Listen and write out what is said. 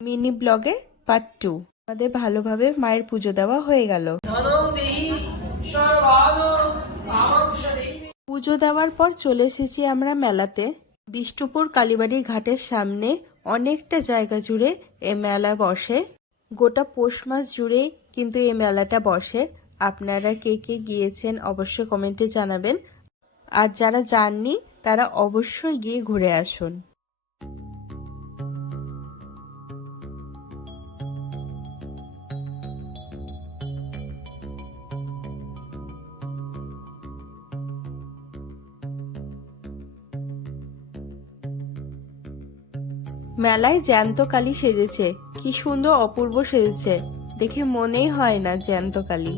Mini ব্লগে part 2। আমাদের ভালোভাবে মায়ের পুজো দেওয়া হয়ে গেল। পুজো দেওয়ার পর চলে এসেছি আমরা মেলাতে। বিষ্ণুপুর কালীবাড়ির ঘাটের সামনে অনেকটা জায়গা জুড়ে এ মেলা বসে। গোটা পৌষ মাস জুড়েই কিন্তু এই মেলাটা বসে। আপনারা কে কে গিয়েছেন অবশ্যই কমেন্টে জানাবেন, আর যারা যাননি তারা অবশ্যই গিয়ে ঘুরে আসুন। মেলায় জ্যান্ত কালী সেজেছে, কি সুন্দর অপূর্ব সেজেছে, দেখে মনেই হয় না জ্যান্ত কালী।